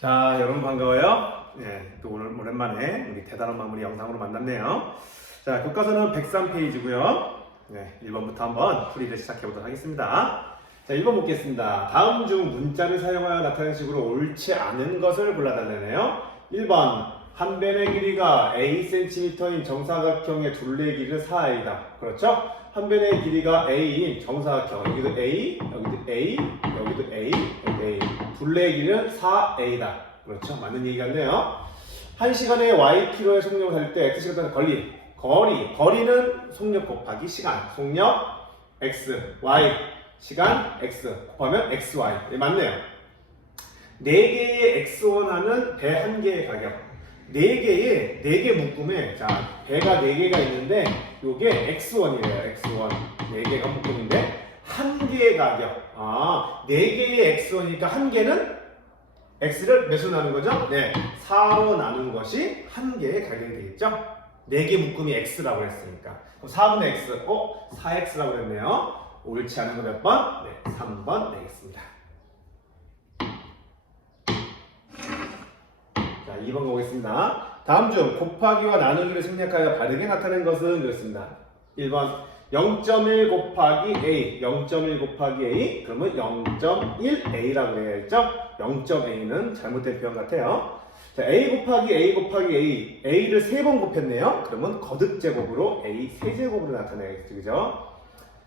자, 여러분 반가워요. 네, 또 오늘 오랜만에 우리 대단한 마무리 영상으로 만났네요. 자, 교과서는 103페이지고요. 네, 1번부터 한번 풀이를 시작해 보도록 하겠습니다. 자, 1번 보겠습니다. 다음 중 문자를 사용하여 나타낸 식으로 옳지 않은 것을 골라달라네요. 1번, 한 변의 길이가 a cm인 정사각형의 둘레 길이는 4a다. 그렇죠? 한 변의 길이가 a인 정사각형, 여기도 a, 여기도 a, 여기도 a, 여기도 a. 둘레의 길이는 4a다. 그렇죠? 맞는 얘기 같네요. 1시간에 ykm의 속력을 살 때 x시간 따라 거리는 속력 곱하기 시간, 속력 x, y, 시간 x 곱하면 xy. 네, 맞네요. 4개의 x1 하는 배 1개의 가격. 4개 묶음에, 자, 배가 4개가 있는데, 요게 x1이래요, x1. 4개가 묶음인데, 1개의 가격. 4개의 x1이니까 1개는 x를 몇으로 나눈 거죠? 네, 4로 나눈 것이 1개의 가격이 되겠죠? 4개 묶음이 x라고 했으니까. 그럼 4분의 x, 4x라고 했네요. 옳지 않은 거 몇 번? 네, 3번 되겠습니다. 자, 2번 가보겠습니다. 다음 중 곱하기와 나누기를 생략하여 바르게 나타낸 것은 그렇습니다. 1번 0.1 곱하기 a, 0.1 곱하기 a, 그러면 0.1a라고 해야겠죠? 0.a는 잘못된 표현 같아요. 자, a 곱하기 a 곱하기 a, a를 3번 곱했네요. 그러면 거듭제곱으로 a 세제곱으로 나타내야겠죠, 그죠?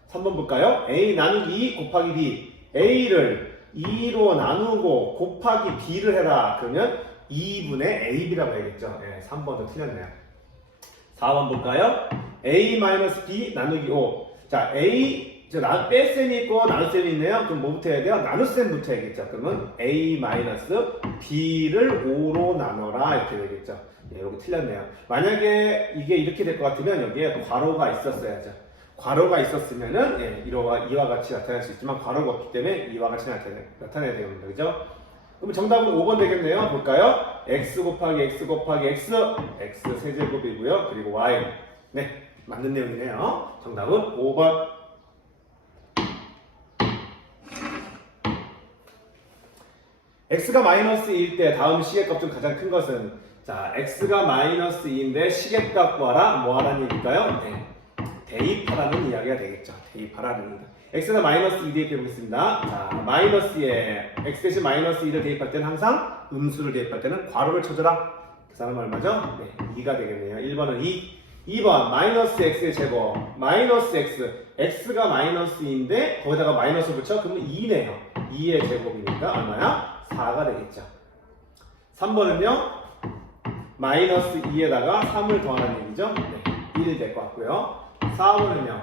3번 볼까요? a 나누기 2 곱하기 b, a를 2로 나누고 곱하기 b를 해라. 그러면 2분의 ab라고 해야겠죠? 네, 3번도 틀렸네요. 4번 볼까요? a-b 나누기 5. 자, a, 뺄셈이 있고 나눗셈이 있네요. 그럼 뭐부터 해야 돼요? 나눗셈부터 해야겠죠. 그러면 a-b를 5로 나눠라. 이렇게 되겠죠. 예, 여기 틀렸네요. 만약에 이게 이렇게 될 것 같으면 여기에 괄호가 있었어야죠. 괄호가 있었으면은, 예, 이와 같이 나타날 수 있지만 괄호가 없기 때문에 이와 같이 나타내야 됩니다. 그죠? 그럼 정답은 5번 되겠네요. 볼까요? x 곱하기 x 곱하기 x, x 세제곱이고요. 그리고 y. 네, 맞는 내용이네요. 정답은 5번. x가 마이너스 2일 때 다음 시계값 중 가장 큰 것은, 자, x가 마이너스 2인데 시계값 구하라. 뭐 하라는 얘기일까요? 네, 대입하라는 이야기가 되겠죠. 대입하라는 얘기다. x가 마이너스 2 대입해 보겠습니다. 자, 마이너스에 x 대신 마이너스 2를 대입할 때는 항상 음수를 대입할 때는 괄호를 쳐줘라. 그 사람은 얼마죠? 네, 2가 되겠네요. 1번은 2. 2번 마이너스 x의 제곱, 마이너스 x, x가 마이너스 2인데 거기다가 마이너스 붙여? 그러면 2네요. 2의 제곱이니까 얼마야? 4가 되겠죠. 3번은요, 마이너스 2에다가 3을 더하는 얘기죠. 네, 1이 될 것 같고요. 4번은요,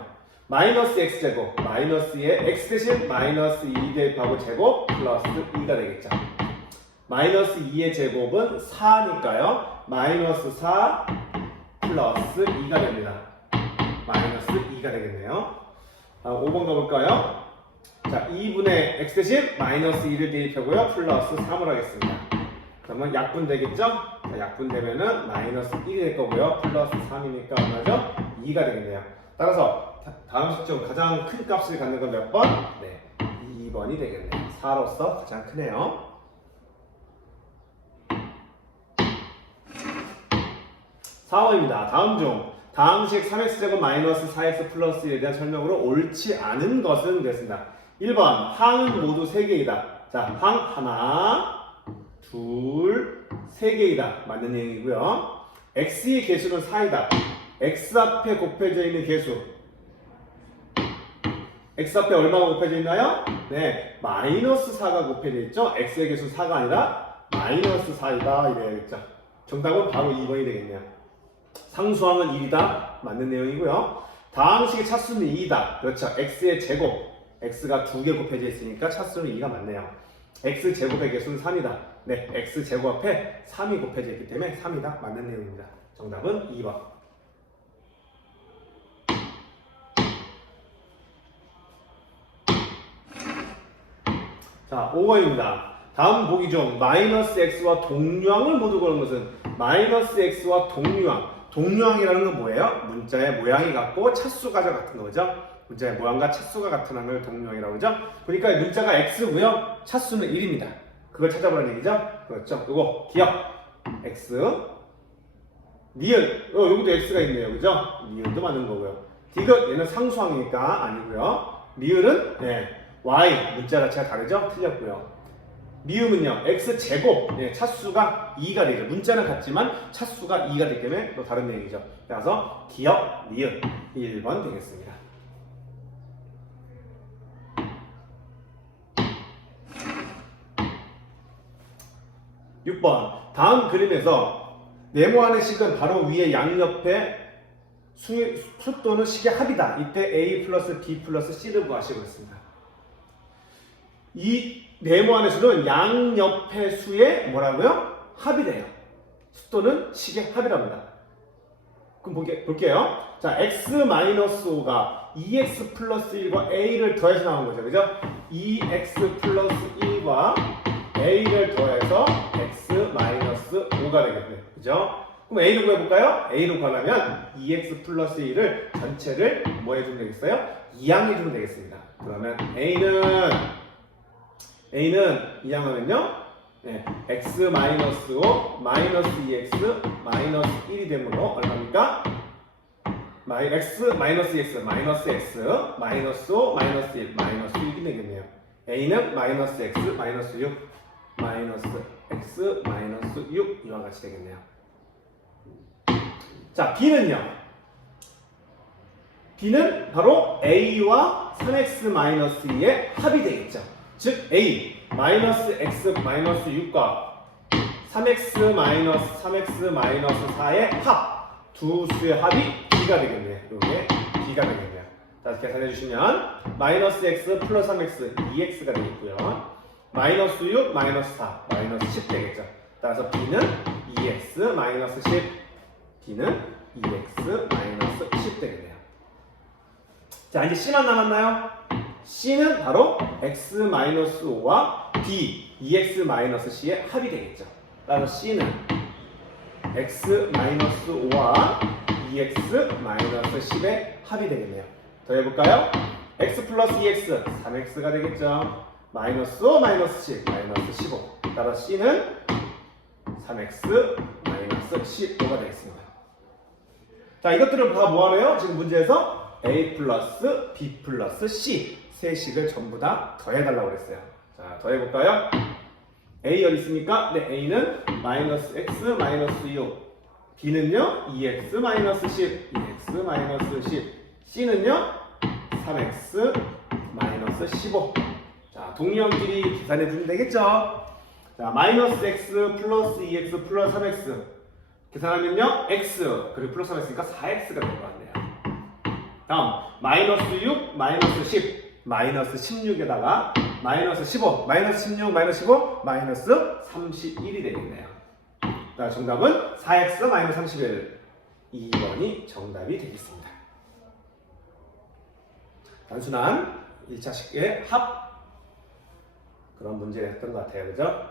마이너스 x제곱, 마이너스에 x 대신 마이너스 2 대입하고 제곱 플러스 2가 되겠죠. 마이너스 2의 제곱은 4니까요. 마이너스 4 플러스 2가 됩니다. 마이너스 2가 되겠네요. 5번 가볼까요? 자, 2분의 x 대신 마이너스 2를 대입하고요. 플러스 3을 하겠습니다. 그러면 약분 되겠죠? 자, 약분 되면은 마이너스 1이 될 거고요. 플러스 3이니까 얼마죠? 2가 되겠네요. 따라서 다음 식중 가장 큰 값을 갖는 건 몇 번? 네, 2번이 되겠네요. 4로서 가장 크네요. 4번입니다. 다음 중 다음식 3x제곱 마이너스 4x 플러스 1에 대한 설명으로 옳지 않은 것은 됐습니다. 1번 항은 모두 3개이다. 자, 항 하나, 둘, 3개이다. 맞는 얘기고요. x의 개수는 4이다. x 앞에 곱해져 있는 개수, x 앞에 얼마가 곱해져 있나요? 네, 마이너스 4가 곱해져 있죠. x의 개수 4가 아니라 마이너스 4이다 이래야겠죠. 정답은 바로 2번이 되겠네요. 상수항은 1이다. 맞는 내용이고요. 다항식의 차수는 2이다. 그렇죠. x의 제곱, x가 2개 곱해져 있으니까 차수는 2가 맞네요. x 제곱의 개수는 3이다. 네, x 제곱 앞에 3이 곱해져 있기 때문에 3이다. 맞는 내용입니다. 정답은 2번. 자, 5번입니다. 다음 보기 중 마이너스 x와 동류항을 모두 고른 것은, 마이너스 x와 동류항. 동류항이라는 건 뭐예요? 문자의 모양이 같고 차수가 같은 거죠. 문자의 모양과 차수가 같은 항을 동류항이라고 하죠. 그러니까 문자가 x고요. 차수는 1입니다. 그걸 찾아보라는 얘기죠. 그렇죠. 요거 기억 x 니은 여기도 x가 있네요. 그죠? 니은도 맞는 거고요. 디귿 얘는 상수항이니까 아니고요. 미은은 y 문자 자체가 다르죠? 틀렸고요. 미음은요 x제곱 차수가 2가 되죠. 문자는 같지만 차수가 2가 되기 때문에 또 다른 얘기죠. 따라서 기억 니은 1번 되겠습니다. (6번) 다음 그림에서 네모안의 식은 바로 위에 양옆에 수 또는 식의 합이다. 이때 a 플러스 b 플러스 c를 구하시고 있습니다. 이 네모안의 수는 양옆의 수의 뭐라고요? 합이래요. 수 또는 식의 합이랍니다. 그럼 볼게요. 자, x-5가 2x 플러스 1과 a를 더해서 나온 거죠. 그죠? 2x 플러스 1과 a를 더해서 x-5가 되겠네요. 그죠? 그럼 a를 구해볼까요? a를 구하려면 2x 플러스 1을 전체를 뭐 해주면 되겠어요? 2항해주면 되겠습니다. 그러면 a는 2항하면요 x-5 마이너스 2x 마이너스 1이 되므로 얼마입니까? x 마이너스 x 마이너스 x 마이너스 5 마이너스 1 마이너스 6이 되겠네요. a는 마이너스 x 마이너스 6 마이너스 x 마이너스 6 이와 같이 되겠네요. 자, b는 바로 a와 3x-2의 합이 되겠죠. 즉 a 마이너스 x 마이너스 6과 3x-4의 합 두 수의 합이 b가 되겠네요. 이게 b가 되겠네요. 자, 계산해 주시면 마이너스 x 플러스 3x 2x가 되겠고요. 마이너스 6 마이너스 4 마이너스 10 되겠죠. 따라서 b는 2x 마이너스 10 b는 2x 마이너스 10 되겠네요. 자, 이제 c만 남았나요? c는 바로 x-5와 b, 2x-c의 합이 되겠죠. 따라서 c는 x-5와 2x-10의 합이 되겠네요. 더해볼까요? x 플러스 2x, 3x가 되겠죠. 마이너스 5, 마이너스 7, 마이너스 15. 따라서 c는 3x 마이너스 15가 되겠습니다. 자, 이것들은 다 뭐하네요? 지금 문제에서 a 플러스 b 플러스 c 세 식을 전부 다 더해달라고 그랬어요. 자, 더해볼까요? a 어디 있습니까? 네, a는 마이너스 x 마이너스 6 b는요 2x 마이너스 10 2x 마이너스 10 c는요 3x 마이너스 15. 자, 동리형끼리 계산해주면 되겠죠? 자, 마이너스 x 플러스 2x 플러스 3x 계산하면요 x 그리고 플러스 3x니까 4x가 될 것 같네요. 다음 마이너스 6 마이너스 10 마이너스 16에다가 마이너스 15 마이너스 16 마이너스 15 마이너스 31이 되겠네요. 자, 정답은 4x 마이너스 31 2번이 정답이 되겠습니다. 단순한 1차식의 합 그런 문제였던 것 같아요. 그죠?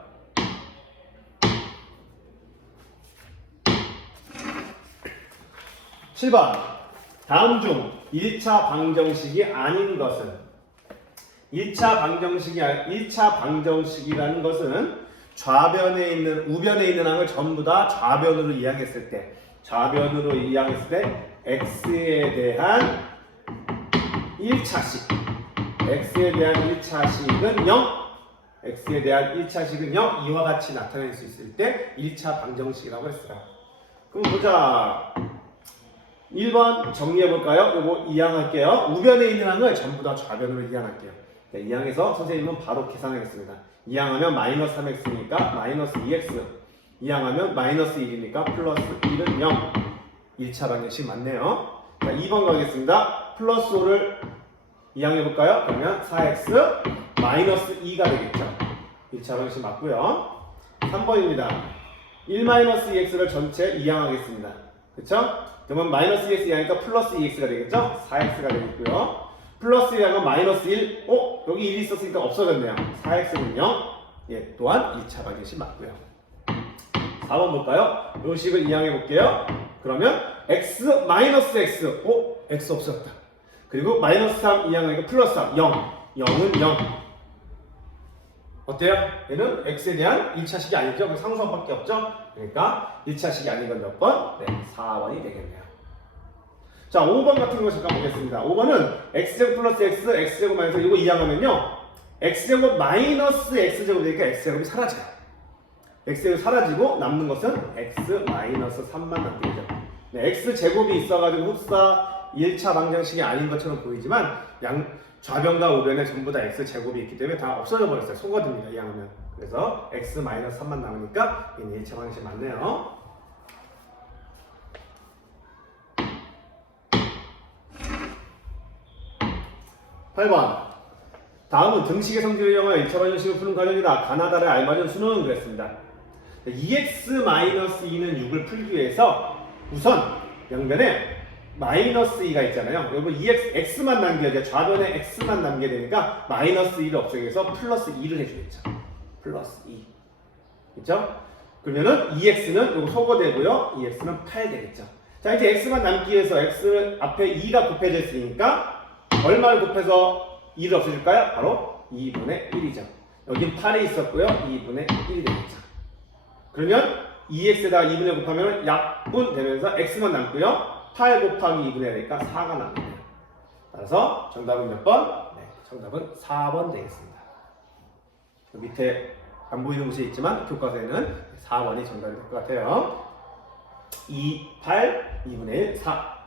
(7번) 다음 중 1차 방정식이 아닌 것은 1차 방정식이라는 것은 좌변에 있는 우변에 있는 항을 전부 다 좌변으로 이항했을 때 x에 대한 1차식 x에 대한 1차식은 0 x에 대한 1차식은 0 이와 같이 나타낼 수 있을 때 1차 방정식이라고 했어요. 그럼 보자. 1번 정리해볼까요? 요거 이항할게요. 우변에 있는 항을 전부 다 좌변으로 이항할게요. 네, 이항해서 선생님은 바로 계산하겠습니다. 이항하면 마이너스 3x니까 마이너스 2x 이항하면 마이너스 1이니까 플러스 1은 0 1차 방정식 맞네요. 자, 2번 가겠습니다. 플러스 5를 이항해볼까요? 그러면 4x 마이너스 2가 되겠죠. 1차 방정식 맞고요. 3번입니다. 1-2x를 전체 이항하겠습니다. 그쵸? 그러면 마이너스 2x 이하니까 플러스 2x가 되겠죠? 4x가 되겠고요. 플러스 1하면 마이너스 1. 여기 1이 있었으니까 없어졌네요. 4x는 0. 예, 또한 2차 방정식 맞고요. 4번 볼까요? 이 식을 이항해 볼게요. 그러면 x 마이너스 x. x 없어졌다. 그리고 마이너스 3 이항하니까 플러스 3. 0. 0은 0. 어때요? 얘는 x에 대한 1차식이 아니죠? 상수함밖에 없죠? 그러니까 1차식이 아닌 건 몇 번? 네, 4번이 되겠네요. 자, 5번 같은 거 잠깐 보겠습니다. 5번은 x제곱 플러스 x, x제곱 마이너스 이거 이항하면요. x제곱 마이너스 x제곱 되니까 x제곱이 사라져요. x제곱이 사라지고 남는 것은 x 마이너스 3만 남게 되죠. 네, x제곱이 있어가지고 흡사 1차 방정식이 아닌 것처럼 보이지만 좌변과 우변에 전부 다 x제곱이 있기 때문에 다 없어져 버렸어요. 속아듭니다. 이항하면. 그래서 x 마이너스 3만 남으니까 얘는 1차 방정식 맞네요. 8번. 다음은 등식의 성질을 이용하여 1차 방정식을 푸는 과정이다. 가나다를 알맞은 수는 그랬습니다. 2x-2는 6을 풀기 위해서 우선 양변에 마이너스 2가 있잖아요. 여러분 2x, x만 남겨야 좌변에 x만 남겨야 되니까 마이너스 2를 없애기 위해서 플러스 2를 해주겠죠. 플러스 2. 그렇죠? 그러면은 2x는 요거 소거되고요. 2x는 8 되겠죠. 자, 이제 x만 남기 위해서 x 앞에 2가 곱해져 있으니까 얼마를 곱해서 2를 없애줄까요? 바로 2분의 1이죠. 여긴 8이 있었고요. 2분의 1이 되겠죠. 그러면 2x에다가 2분의 곱하면 약분 되면서 x만 남고요. 8 곱하기 2분의 되니까 4가 남네요. 따라서 정답은 몇 번? 네, 정답은 4번 되겠습니다. 밑에 안 보이는 곳에 있지만 교과서에는 4번이 정답이 될 것 같아요. 2, 8, 2분의 1, 4.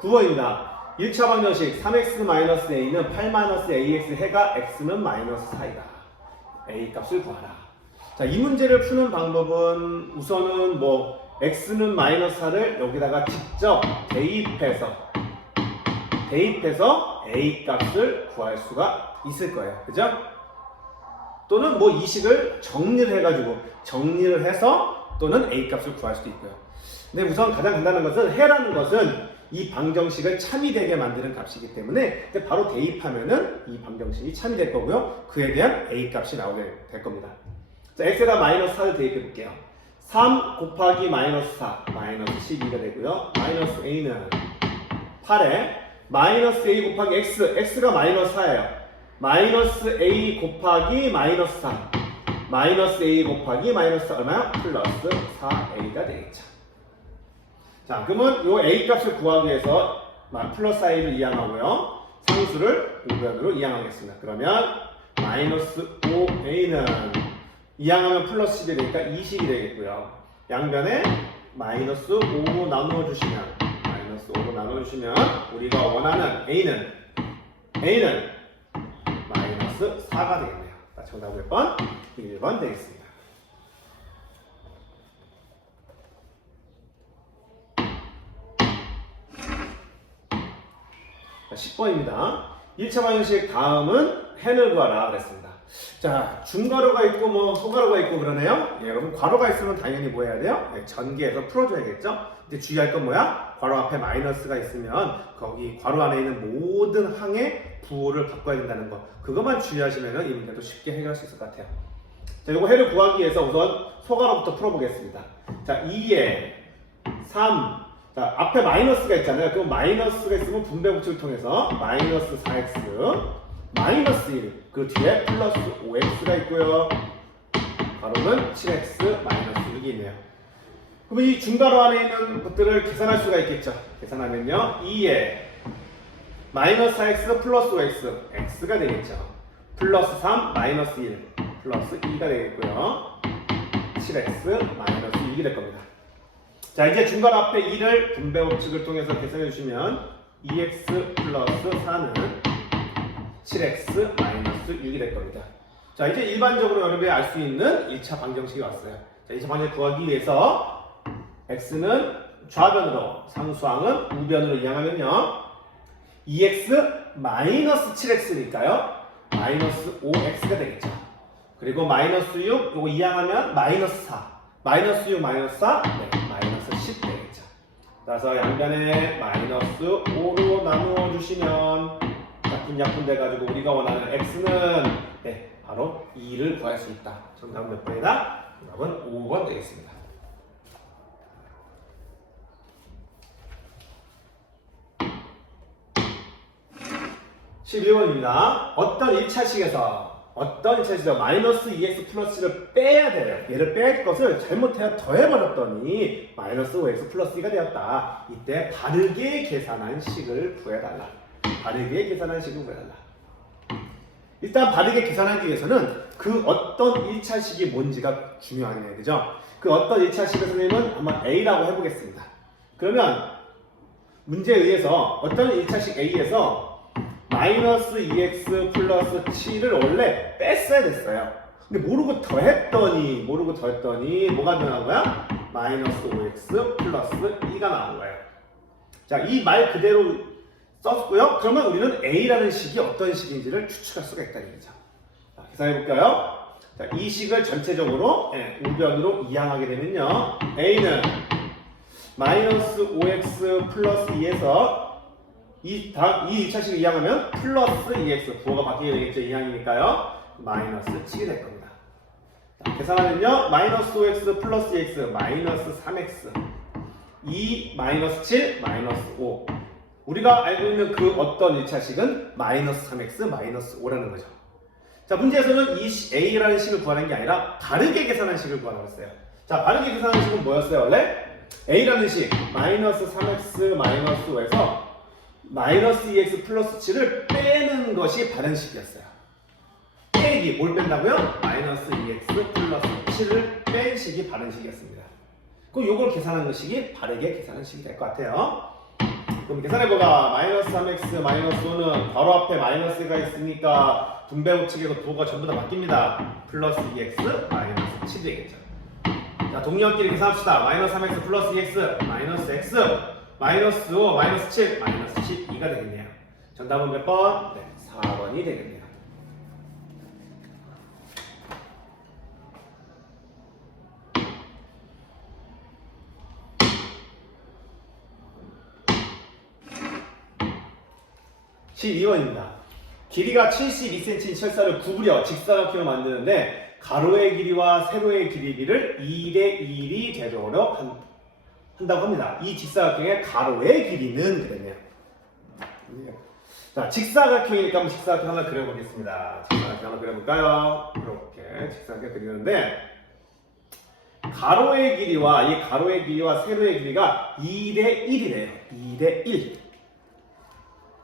9번입니다. 1차 방정식 3x-a는 8-ax 해가 x는 마이너스 4이다. a 값을 구하라. 자, 이 문제를 푸는 방법은 우선은 x는 마이너스 4를 여기다가 직접 대입해서 a 값을 구할 수가 있을 거예요. 그죠? 또는 이 식을 정리를 해서 또는 a 값을 구할 수도 있고요. 근데 우선 가장 간단한 것은 해라는 것은 이 방정식을 참이 되게 만드는 값이기 때문에 바로 대입하면은 이 방정식이 참이 될 거고요. 그에 대한 a 값이 나오게 될 겁니다. 자, x에다 마이너스 4를 대입해 볼게요. 3 곱하기 마이너스 4, 마이너스 12가 되고요. 마이너스 a는 8에 마이너스 a 곱하기 x가 마이너스 4예요. 마이너스 a 곱하기 마이너스 4, 마이너스 a 곱하기 마이너스 4 얼마야? 플러스 4a가 되겠죠. 자, 그러면 이 a 값을 구하기 위해서 플러스 i를 이항하고요. 상수를 우변으로 이항하겠습니다. 그러면 마이너스 5a는 이항하면 플러스 10이 되니까 20이 되겠고요. 양변에 마이너스 5로 나누어주시면 우리가 원하는 a는 마이너스 4가 되겠네요. 정답은 몇 번? 1번 되겠습니다. 10번입니다. 1차 방정식 다음은 해를 구하라 그랬습니다. 자, 중괄호가 있고 소괄호가 있고 그러네요. 예, 여러분 괄호가 있으면 당연히 뭐 해야 돼요? 예, 전개해서 풀어줘야겠죠? 근데 주의할 건 뭐야? 괄호 앞에 마이너스가 있으면 거기 괄호 안에 있는 모든 항의 부호를 바꿔야 된다는 거. 그것만 주의하시면 이 문제도 쉽게 해결할 수 있을 것 같아요. 자, 이거 해를 구하기 위해서 우선 소괄호부터 풀어보겠습니다. 자, 2에 3. 자, 앞에 마이너스가 있잖아요. 그럼 마이너스가 있으면 분배 법칙을 통해서 마이너스 4x, 마이너스 1, 그 뒤에 플러스 5x가 있고요. 가로는 7x 마이너스 6이 있네요. 그럼 이 중괄호 안에 있는 것들을 계산할 수가 있겠죠. 계산하면요. 2에 마이너스 4x 플러스 5x, x가 되겠죠. 플러스 3, 마이너스 1, 플러스 2가 되겠고요. 7x 마이너스 6이 될 겁니다. 자, 이제 중괄호 앞에 2를 분배 법칙을 통해서 계산해 주시면 2x 플러스 4는 7x 마이너스 6이 될 겁니다. 자, 이제 일반적으로 여러분이 알 수 있는 1차 방정식이 왔어요. 자, 1차 방정식 구하기 위해서 x는 좌변으로, 상수항은 우변으로 이항하면요. 2x 마이너스 7x니까요. 마이너스 5x가 되겠죠. 그리고 마이너스 6, 요거 이항하면 마이너스 4. 마이너스 6, 마이너스 4, 네, 마이너스 10 되겠죠. 따라서 양변에 마이너스 5로 나누어 주시면 약분 돼가지고 우리가 원하는 x는 네, 바로 2를 구할 수 있다. 정답은 몇 번이다? 정답은 5번 되겠습니다. 11번입니다. 어떤 1차식에서 마이너스 2x 플러스를 빼야 돼요. 얘를 뺄 것을 잘못해서 더해버렸더니 마이너스 5x 플러스 2가 되었다. 이때 바르게 계산한 식을 구해달라. 일단 바르게 계산하기 위해서는 그 어떤 1차식이 뭔지가 중요하네요. 그죠? 그 어떤 1차식을 선생님은 한번 A라고 해보겠습니다. 그러면 문제에 의해서 어떤 1차식 A에서 마이너스 2x 플러스 7을 원래 뺐어야 됐어요. 근데 모르고 더했더니 뭐가 나온 거야? 마이너스 5x 플러스 2가 나온 거예요. 자, 이 말 그대로 썼고요. 그러면 우리는 A라는 식이 어떤 식인지를 추측할 수가 있다는 얘기죠. 자, 계산해 볼까요? 자, 이 식을 전체적으로 우변으로 이항하게 되면요. A는 마이너스 5x 플러스 2에서 이 2차식을 이항하면 플러스 2x 부호가 바뀌게 되겠죠. 이항이니까요. 마이너스 7이 될 겁니다. 자, 계산하면요. 마이너스 5x 플러스 2x 마이너스 3x 2 마이너스 7 마이너스 5 우리가 알고 있는 그 어떤 1차식은 마이너스 3x 마이너스 5라는 거죠. 자, 문제에서는 이 A라는 식을 구하는 게 아니라 바르게 계산한 식을 구하라고 했어요. 자, 바르게 계산한 식은 뭐였어요? 원래 A라는 식 마이너스 3x 마이너스 5에서 마이너스 2x 플러스 7을 빼는 것이 바른 식이었어요. 빼기, 뭘 뺀다고요? 마이너스 2x 플러스 7을 뺀 식이 바른 식이었습니다. 그럼 요걸 계산하는 식이 바르게 계산한 식이 될 것 같아요. 그럼 계산해보자. 마이너스 3x 마이너스 5는 바로 앞에 마이너스가 있으니까 분배법칙에서 부호가 전부 다 바뀝니다. 플러스 2x 마이너스 7이 되겠죠. 자, 동력끼리 계산합시다. 마이너스 3x 플러스 2x 마이너스 x 마이너스 5 마이너스 7 마이너스 12가 되겠네요. 정답은 몇 번? 네, 4번이 되겠네요. (12번입니다) 길이가 72cm인 철사를 구부려 직사각형을 만드는데 가로의 길이와 세로의 길이를 2대 1이 되도록 한다고 합니다. 이 직사각형의 가로의 길이는 그랬네요. 자, 직사각형이니까 한번 직사각형 하나 그려보겠습니다. 직사각형 하나 그려볼까요? 이렇게 직사각형 그리는데 가로의 길이와 세로의 길이가 2대 1이래요. 2대 1.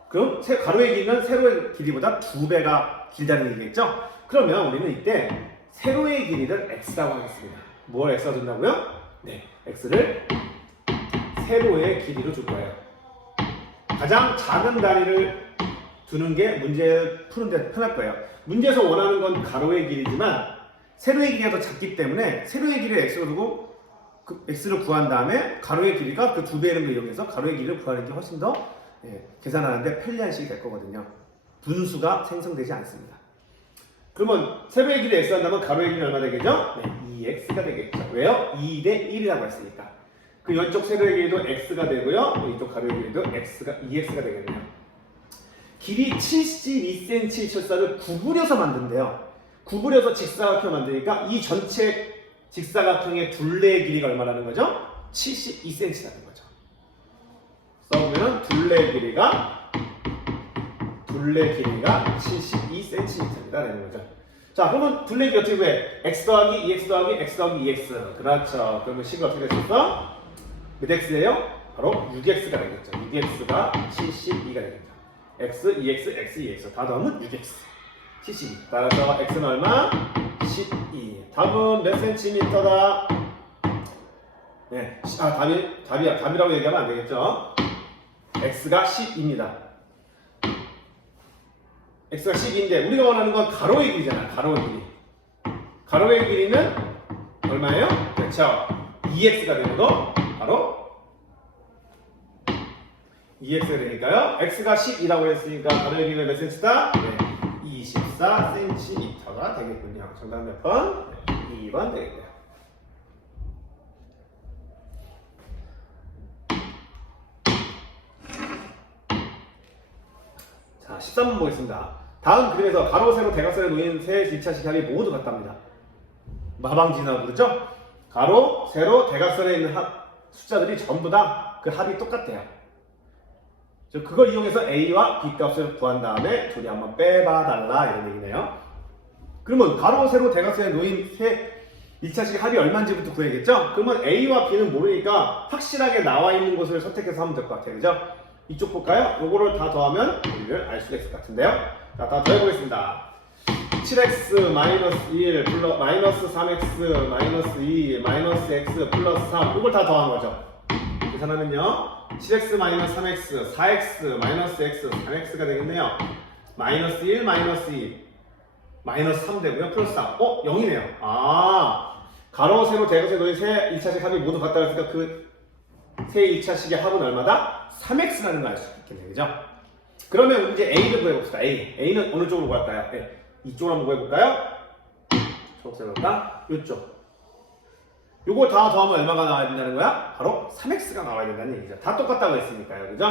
그럼 가로의 길이는 세로의 길이보다 2배가 길다는 얘기겠죠? 그러면 우리는 이때 세로의 길이를 x라고 하겠습니다. 뭘 x가 준다고요? 네, x를 세로의 길이로 줄 거예요. 가장 작은 단위를 두는 게 문제 푸는데 편할 거예요. 문제에서 원하는 건 가로의 길이지만 세로의 길이가 더 작기 때문에 세로의 길이를 x로 두고 그 x를 구한 다음에 가로의 길이가 그 2배의 이름을 이용해서 가로의 길이를 구하는 게 훨씬 더 계산하는데 편리한 식이 될 거거든요. 분수가 생성되지 않습니다. 그러면 세로의 길이 x 한다면 가로의 길이 얼마 되겠죠? 네, 2x가 되겠죠. 왜요? 2대 1이라고 했으니까. 그 이쪽 세로의 길이도 x가 되고요. 이쪽 가로의 길이도 2x가 되겠네요. 길이 72cm 철사를 구부려서 만든대요. 구부려서 직사각형 만드니까 이 전체 직사각형의 둘레의 길이가 얼마라는 거죠? 72cm라는 거죠. 써보면 둘레 길이가 72cm입니다 되는 거죠. 자, 그러면 둘레 길이 어떻게 구해? x 더하기 2x 더하기 x 더하기 2x. 그렇죠. 그러면 식이 어떻게 됐었어? 몇 x예요? 바로 6x가 되겠죠. 6x가 72가 되겠죠. x, 2x, x, 2x 다 더하면 6x 72. 따라서 x는 얼마? 12. 답은 몇 센티미터다? 네, 답이라고 얘기하면 안 되겠죠. x가 10입니다. x가 10인데 우리가 원하는 건 가로의 길이잖아. 가로의 길이. 가로의 길이는 얼마예요? 그렇죠. 2x가 되는 거 바로 2x가 되니까요. x가 10이라고 했으니까 가로의 길이는 몇 cm다? 네, 24cm가 되겠군요. 정답 몇 번? 네, 2번 되겠네요. 자, 13번 보겠습니다. 다음 그림에서 가로, 세로, 대각선에 놓인 세 1차식 합이 모두 같답니다. 마방진이라고 부르죠? 가로, 세로, 대각선에 있는 숫자들이 전부 다 그 합이 똑같대요. 그걸 이용해서 A와 B 값을 구한 다음에 둘이 한번 빼봐달라 이런 얘기네요. 그러면 가로, 세로, 대각선에 놓인 세 2차식 합이 얼마인지부터 구해야겠죠? 그러면 A와 B는 모르니까 확실하게 나와 있는 것을 선택해서 하면 될 것 같아요. 그죠? 이쪽 볼까요? 요거를 다 더하면 우리를 알 수가 있을 것 같은데요. 자, 다 더해보겠습니다. 7x 마이너스 1 플러스 마이너스 3x 마이너스 2 마이너스 x 플러스 3 이걸 다 더한 거죠. 계산하면요 7x 마이너스 3x 4x 마이너스 x 3x가 되겠네요. 마이너스 1 마이너스 2 마이너스 3 되고요. 플러스 3 0이네요. 가로 세로 대각선에 놓인 세 1차식 합이 모두 같다 그랬으니까 그 세 1차식의 합은 얼마다? 3x라는 걸 알 수 있겠네요. 그죠? 그러면 이제 A를 구해봅시다. A는 어느 쪽으로 구할까요? 이쪽으로 한번 구해볼까요? 초록색으로 볼까? 이쪽. 요거 다 더하면 얼마가 나와야 된다는 거야? 바로 3x가 나와야 된다는 얘기죠. 다 똑같다고 했으니까요. 그죠?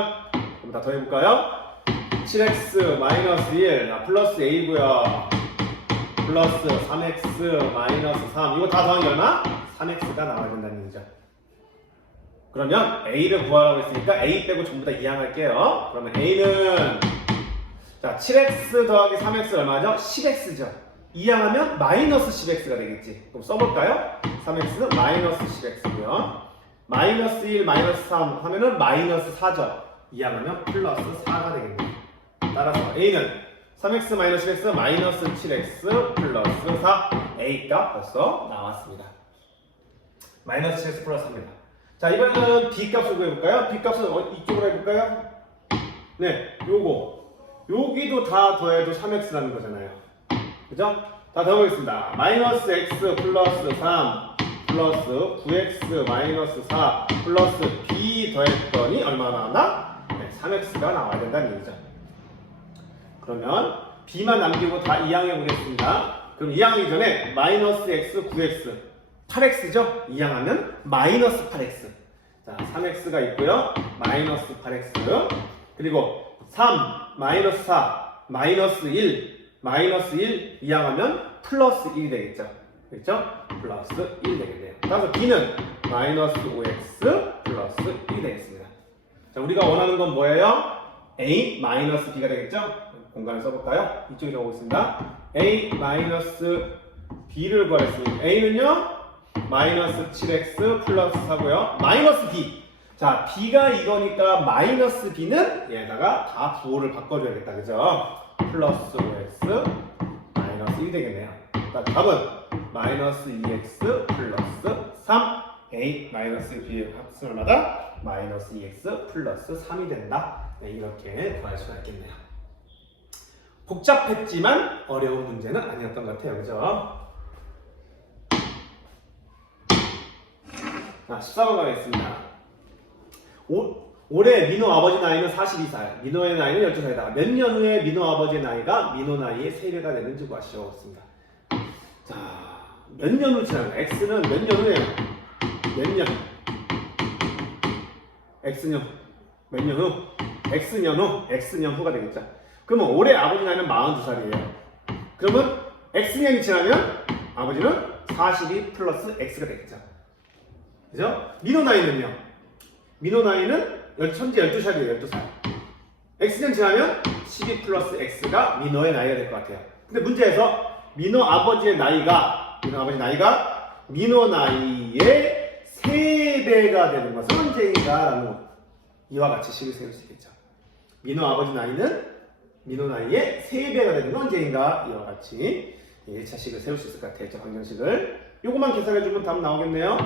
그럼 다 더해볼까요? 7x 마이너스 1 플러스 a고요. 플러스 3x 마이너스 3 이거 다 더하면 얼마? 3x가 나와야 된다는 얘기죠. 그러면 a를 구하라고 했으니까 a 빼고 전부 다 이항할게요. 그러면 a는 자 7x 더하기 3x 얼마죠? 10x죠. 이항하면 마이너스 10x가 되겠지. 그럼 써볼까요? 3x는 마이너스 10x고요. 마이너스 1 마이너스 3 하면은 마이너스 4죠. 이항하면 플러스 4가 되겠네요. 따라서 a는 3x 마이너스 10x 마이너스 7x 플러스 4 a가 벌써 나왔습니다. 마이너스 7x 플러스 4입니다. 자 이번에는 b 값을 구해볼까요? b 값은 이쪽으로 해볼까요? 네, 여기도 다 더해도 3x라는 거잖아요. 그죠? 다 더해보겠습니다. 마이너스 x 플러스 3 플러스 9x 마이너스 4 플러스 b 더했더니 얼마 나왔나? 네, 3x가 나와야 된다는 얘기죠. 그러면 b만 남기고 다 이항해 보겠습니다. 그럼 이항하기 전에 마이너스 x 9x 8x죠? 이항하면 마이너스 8x. 자, 3x가 있고요. 마이너스 8x 그리고 3 마이너스 4 마이너스 1 마이너스 1 이항하면 플러스 1이 되겠죠. 그렇죠? 플러스 1이 되겠네요. 따라서 b는 마이너스 5x 플러스 1이 되겠습니다. 자, 우리가 원하는 건 뭐예요? a 마이너스 b가 되겠죠? 공간을 써볼까요? 이쪽에 적어보겠습니다. a 마이너스 b를 구하겠습니다. a는요 마이너스 7x 플러스 4고요. 마이너스 b. 자, b가 이거니까 마이너스 b는 얘다가 다 부호를 바꿔줘야겠다. 그죠? 플러스 5x 마이너스 1이 되겠네요. 답은 마이너스 2x 플러스 3 a 마이너스 b의 합은 얼마다? 마이너스 2x 플러스 3이 된다. 네, 이렇게 구할 수가 있겠네요. 복잡했지만 어려운 문제는 아니었던 것 같아요. 그죠? 자, 14번 가겠습니다. 올해 민호 아버지 나이는 42살, 민호의 나이는 12살이다. 몇 년 후에 민호 아버지의 나이가 민호 나이의 3배가 되는지 구하시오습니다. 자, 몇 년 후 지나요? x는 몇 년 후에요? 몇 년? x년 몇 년 후? x년 후? x년 후가 되겠죠. 그러면 올해 아버지 나이는 42살이에요. 그러면 x년이 지나면 아버지는 42 플러스 x가 되겠죠. 그죠? 민호 나이는요? 민호 나이는 현재 12살이에요. 12살. x년 지나면 12 플러스 x가 민호의 나이가 될 것 같아요. 근데 문제에서 민호 아버지의 나이가 민호 나이의 3배가 되는 것은 언제인가? 라는 이와 같이 식을 세울 수 있겠죠. 민호 아버지 나이는 민호 나이의 3배가 되는 건 언제인가? 이와 같이 1차 식을 세울 수 있을 것 같아요. 방정식을. 요것만 계산해주면 답 나오겠네요.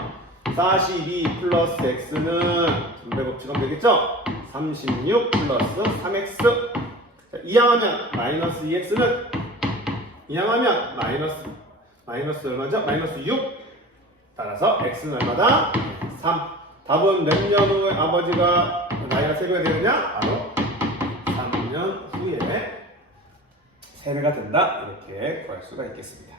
42 플러스 x는 분배법칙은 되겠죠? 36 플러스 3x. 자, 이항하면 마이너스 2x는 이항하면 마이너스 얼마죠? 마이너스 6. 따라서 x는 얼마다? 3. 답은 몇 년 후에 아버지가 나이가 3배가 되느냐? 바로 3년 후에 3배가 된다. 이렇게 구할 수가 있겠습니다.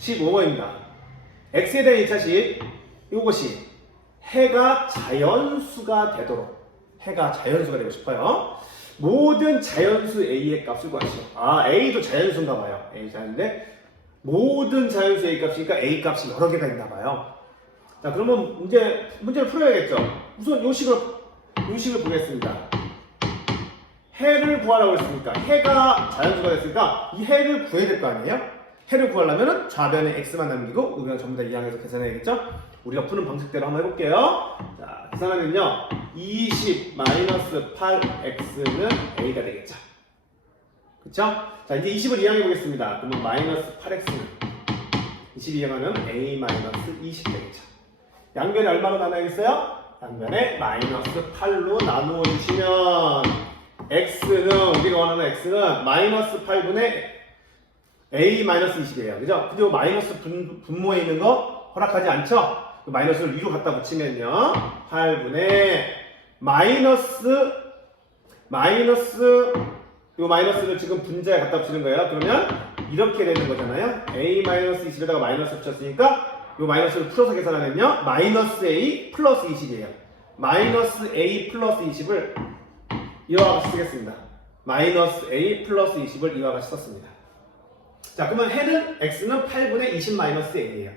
15번입니다. x에 대한 1차식 이것이 해가 자연수가 되도록 해가 자연수가 되고 싶어요. 모든 자연수 a의 값을 구하시오. a도 자연수인가 봐요. a 자연수인데 모든 자연수 a 값이니까 a 값이 여러 개가 있나 봐요. 자, 그러면 문제를 풀어야겠죠. 우선 요식을 보겠습니다. 해를 구하라고 했으니까 해가 자연수가 됐으니까 이 해를 구해야 될 거 아니에요? 해를 구하려면 좌변에 x만 남기고 우리가 전부 다 이항해서 계산해야겠죠? 우리가 푸는 방식대로 한번 해볼게요. 자, 계산하면요 20 마이너스 8x는 a가 되겠죠. 그쵸? 자, 이제 20을 이항해 보겠습니다. 그러면 마이너스 8x는 20 이항하면 a 마이너스 20 되겠죠. 양변에 얼마로 나눠야겠어요? 양변에 마이너스 8로 나누어 주시면 x는 우리가 원하는 x는 마이너스 8분의 a 마이너스 20이에요. 그죠? 근데 마이너스 분모에 있는 거 허락하지 않죠? 그 마이너스를 위로 갖다 붙이면요 8분의 이 마이너스를 지금 분자에 갖다 붙이는 거예요. 그러면 이렇게 되는 거잖아요. a 마이너스 20에다가 마이너스 붙였으니까 이 마이너스를 풀어서 계산하면요 마이너스 a 플러스 20이에요. 마이너스 a 플러스 20을 이와 같이 쓰겠습니다. 마이너스 a 플러스 20을 이와 같이 썼습니다. 자, 그러면 해는 x는 8분의 20 마이너스 a예요.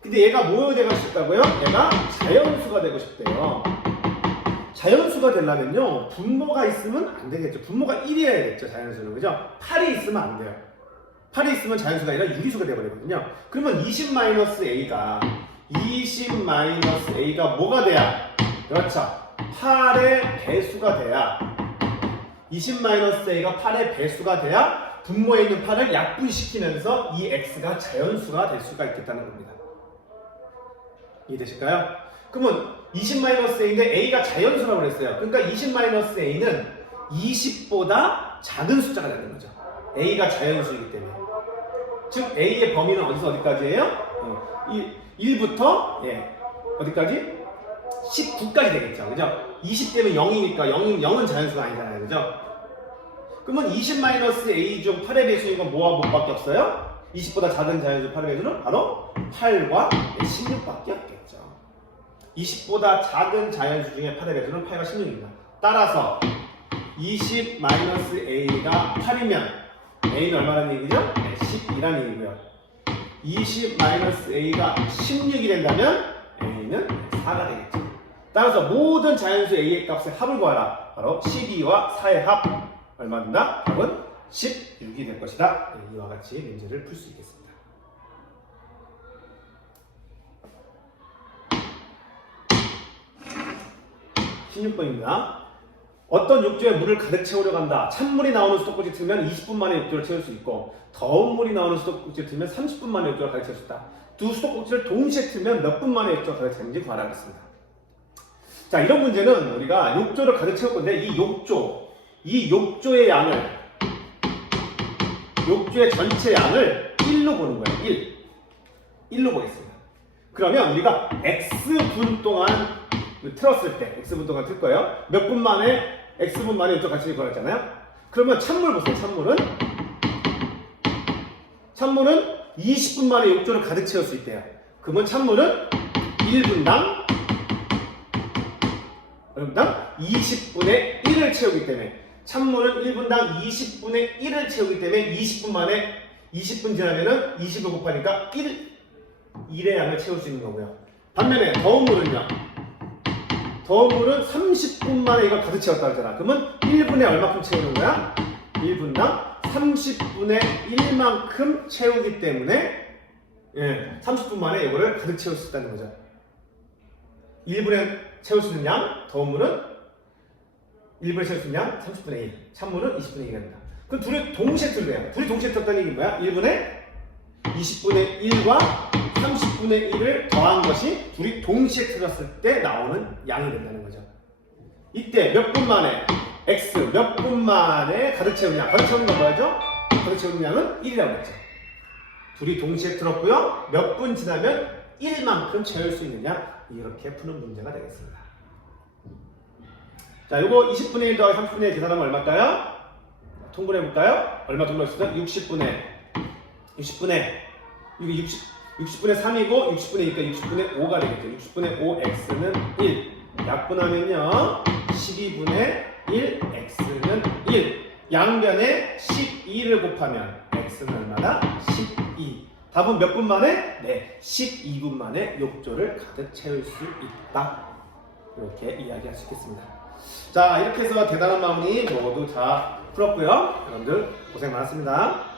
근데 얘가 뭐가 되고 싶다고요? 얘가 자연수가 되고 싶대요. 자연수가 되려면요 분모가 있으면 안 되겠죠. 분모가 1이어야겠죠. 자연수는. 그죠? 8이 있으면 안 돼요. 8이 있으면 자연수가 아니라 유리수가 되어버리거든요. 그러면 20 마이너스 a가 뭐가 돼야? 그렇죠. 8의 배수가 돼야 20 마이너스 a가 8의 배수가 돼야 분모에 있는 8을 약분시키면서 이 x가 자연수가 될 수가 있겠다는 겁니다. 이해되실까요? 그러면 20 마이너스 a인데 a가 자연수라고 그랬어요. 그러니까 20 마이너스 a는 20보다 작은 숫자가 되는 거죠. a가 자연수이기 때문에. 즉 a의 범위는 어디서 어디까지예요? 1부터 어디까지? 19까지 되겠죠. 그죠? 20 되면 0이니까 0은 자연수가 아니잖아요. 그죠? 그러면 20 마이너스 a 중 8의 배수인 건 뭐와 뭐밖에 없어요? 20보다 작은 자연수 8의 배수는 바로 8과 16밖에 없겠죠. 20보다 작은 자연수 중에 8의 배수는 8과 16입니다. 따라서 20 마이너스 a가 8이면 a는 얼마라는 얘기죠? 12라는 얘기고요. 20 마이너스 a가 16이 된다면 a는 4가 되겠죠. 따라서 모든 자연수 a의 값의 합을 구하라. 바로 12와 4의 합 얼마 된다? 답은 16이 될 것이다. 이와 같이 문제를 풀 수 있겠습니다. (16번입니다) 어떤 욕조에 물을 가득 채우려고 한다. 찬물이 나오는 수도꼭지 틀면 20분 만에 욕조를 채울 수 있고 더운 물이 나오는 수도꼭지를 틀면 30분 만에 욕조를 가득 채울 수 있다. 두 수도꼭지를 동시에 틀면 몇 분 만에 욕조가 가득 차는지 구하라겠습니다. 자, 이런 문제는 우리가 욕조를 가득 채울 건데 이 욕조의 전체 양을 1로 보는 거예요. 1로 보겠습니다. 그러면 우리가 x분 동안 틀었을 때 x분 동안 틀 거예요. 몇 분 만에 x분 만에 욕조 같이 걸었잖아요. 그러면 찬물 보세요. 찬물은 20분 만에 욕조를 가득 채울 수 있대요. 그러면 찬물은 1분당 20분의 1을 채우기 때문에 찬물은 1분당 20분의 1을 채우기 때문에 20분 만에 20분 지나면은 20을 곱하니까 1의 양을 채울 수 있는 거고요. 반면에 더운 물은 30분 만에 이걸 가득 채웠다 했잖아. 그러면 1분에 얼마큼 채우는 거야? 1분당 30분의 1만큼 채우기 때문에 30분 만에 이거를 가득 채울 수 있다는 거죠. 1분에 채울 수 있는 양, 더운 물은 1분에 채울 수 있는 양 30분의 1, 찬물은 20분의 1이 됩니다. 그럼 둘이 동시에 틀래요. 둘이 동시에 틀었다는 얘기는 뭐야? 1분에 20분의 1과 30분의 1을 더한 것이 둘이 동시에 틀었을 때 나오는 양이 된다는 거죠. 이때 몇 분 만에 x 몇 분 만에 가득 채우는 양, 가득 채우는 건 뭐죠? 가득 채우는 양은 1이라고 했죠. 둘이 동시에 틀었고요. 몇 분 지나면 1만큼 채울 수 있느냐, 이렇게 푸는 문제가 되겠습니다. 자, 요거 20분의 1 더하기 30분의 1 계산하면 얼마일까요? 통분해 볼까요? 얼마 통분했어요? 60분의 3이고 60분의 2니까 60분의 5가 되겠죠. 60분의 5x는 1. 약분하면요 12분의 1 x는 1. 양변에 12를 곱하면 x는 얼마다? 12. 답은 몇 분 만에? 네, 12분 만에 욕조를 가득 채울 수 있다. 이렇게 이야기할 수 있겠습니다. 자, 이렇게 해서 대단한 마무리 모두 다 풀었고요. 여러분들 고생 많았습니다.